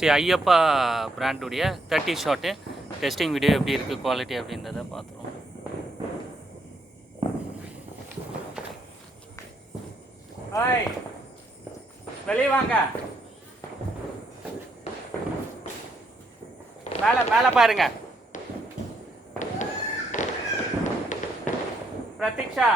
ஸ்ரீ ஐயப்பா பிராண்டுடைய 30 shot testing video எப்படி இருக்குது குவாலிட்டி அப்படின்றத பார்த்துருவோம். ஹாய், வெளியே வாங்க, மேலே மேலே பாருங்க. பிரதீக்ஷா,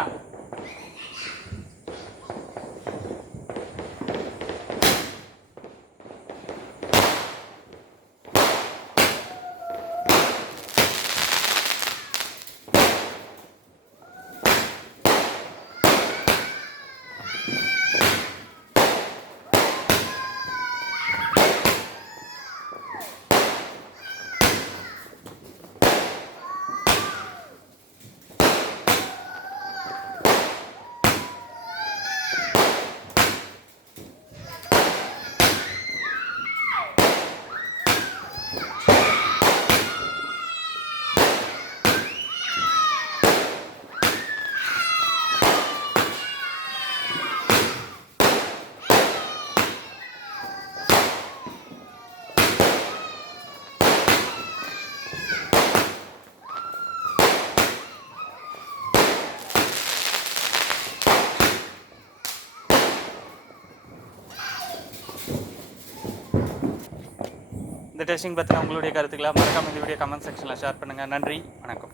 இந்த டெஸ்டிங் பற்றின உங்களுடைய கருத்துக்களை மறக்காம இந்த வீடியோ கமெண்ட் செக்ஷனில் ஷேர் பண்ணுங்கள். நன்றி, வணக்கம்.